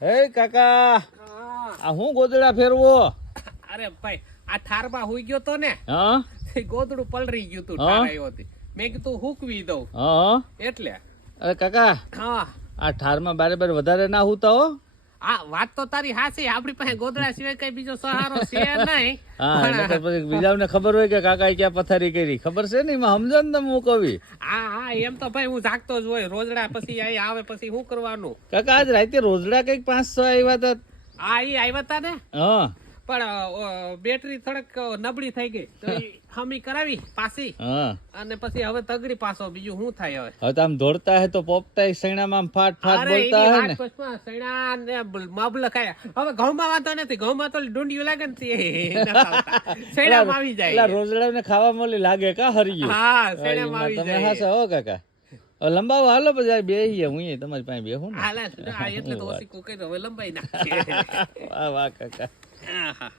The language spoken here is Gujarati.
હે કાકા આ હું ગોદડા ફેરવો? અરે ભાઈ આ ઠારમાં હુઈ ગયો તો ને, હા ગોદડું પલરી ગયું તું, ઠાર આવ્યો હતી. મેં કીધું હુકવી દઉં હા. એટલે. અરે કાકા હા આ ઠારમાં બારે બાર વધારે ના હુતા હો. આ વાત તો તારી હાચી, આપણી પાસે ગોદડા સિવાય કઈ બીજો સહારો છે નહીં. હા નકર પછી બીજાને ખબર હોય કે કાકાએ ક્યાં પથારી કરી, ખબર છે ને એમાં સમજો ને તમે હું કવિ. હા એમ તો ભાઈ હું જાગતો જ હોય રોજડા, પછી અહીં આવે પછી શું કરવાનું. કાકા આજ રાતે રોજડા કઈક 5-6 આવ્યા હતા. હા એ આવ્યા તા ને, હા પણ બેટરી થોડીક નબળી થઈ ગઈ તો ઈ હમી કરાવી પાછી, હા. અને પછી હવે તગડી પાછો, બીજું શું થાય હવે. હવે તો આમ દોડતા હે તો પોપટા સૈણામાં આમ ફાટ ફાટ અરે બોલતા એની હે વાત ને. પછમાં સૈણા ને માબલ ખાયા. હવે ઘઉંમાં વાંધો નથી, ઘઉંમાં તો ડુંડિયું લાગે ને તે નથી આવતા. સૈણામાં આવી પેલા જાય. રોજડાને ખાવા મોલી લાગે કા હરિયું. હા સૈણામાં આવી તમે જાય. હાસા હો કાકા. હવે લંબાવો હાલો પછી બેહીએ, હું તમારી પાસે બેહું ને. હાલા એટલે તો ઓછી કોકઈ હવે લંબાઈ નાખીએ. વાહ વાહ કાકા. હા હા